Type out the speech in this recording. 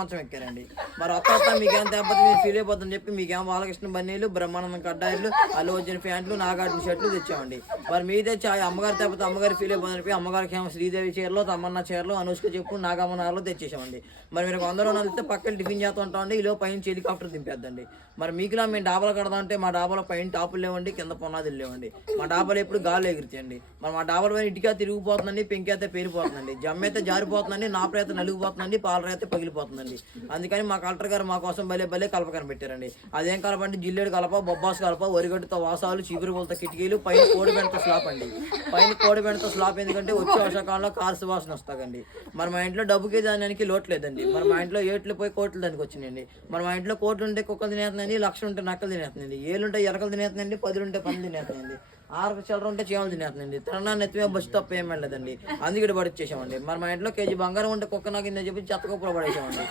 సంవత్సరం ఎక్కారండి. మరి వస్తా మీకేం తేకపోతే మీరు ఫీల్ అయిపోతుందని చెప్పి మీకేమో బాలకృష్ణ బన్నీలు, బ్రహ్మానందం కడ్డాయిలు, అల్లు అర్జున్ ప్యాంట్లు, నాగార్జున షర్ట్లు తెచ్చామండి. మరి మీ తెచ్చి అమ్మగారు తేకపోతే అమ్మగారు ఫీల్ అయిపోతుందని చెప్పి అమ్మగారికి ఏమో శ్రీదేవి చీరలో, తమన్నా చీరలో, అనుష్క చెప్పు, నాగమ్మనారలో తెచ్చేసామండి. మరి మీరు 100 రోజులు ఇస్తే పక్కన టిఫిన్ చేస్తూ ఉంటామండి. ఈలో పైన హెలికాప్టర్ దింపేద్దండి. మరి మీకులా మేము డాబాలు కడదాం అంటే మా డాబాలో పైన టాపులు లేవండి, కింద పునాదులు లేవండి. మా డాబాలు ఎప్పుడు గాలి ఎగురుతాయండి. మరి మా డాబాల పైన ఇటుక తిరిగిపోతుందండి, పెంకి అయితే పేరిపోతుందండి, జమ్మ అయితే జారిపోతుందండి, నాపరైతే నలిగిపోతుందండి, పాలరైతే పగిలిపోతుందండి. అందుకని మా కలెక్టర్ గారు మా కోసం భలే కలప కనిపెట్టారండి. అదేం కలప అంటే జిల్లేడు కలప, బొబ్బాస్ కలప, వరిగడ్డతో వాసాలు, చీపురుగోలతో కిటికీలు, పైన కోడిబెండతో స్లాప్ అండి. పైన కోడిబెండతో స్లాప్ ఎందుకంటే వచ్చే వర్షాకాలంలో కారు సువాసన వస్తాయండి. మరి మా ఇంట్లో డబ్బుకి దానికి లోటు లేదండి. మరి మా ఇంట్లో ఏట్లు పోయి కోట్లు దానికి వచ్చినాయండి. మరి మా ఇంట్లో కోట్లు ఉంటే కుక్కలు తినేస్తుందండి, లక్షలు ఉంటే నక్కలు తినేస్తుందండి, ఏళ్ళుంటే ఎరకలు తినేస్తుందండి, 10 ఉంటే పనులు తినేస్తుందండి, 6 చిల్లర ఉంటే చీమలు తినేస్తుందండి. తినడానికి ఎత్తుమే బస్సు తప్ప ఏం వెళ్ళలేదండి. అందుకే పడిచ్చేసామండి. మరి మా ఇంట్లో కేజీ బంగారం ఉంటే కుక్క నాకు చెప్పి చెత్త కుప్పలు పడేసామండి.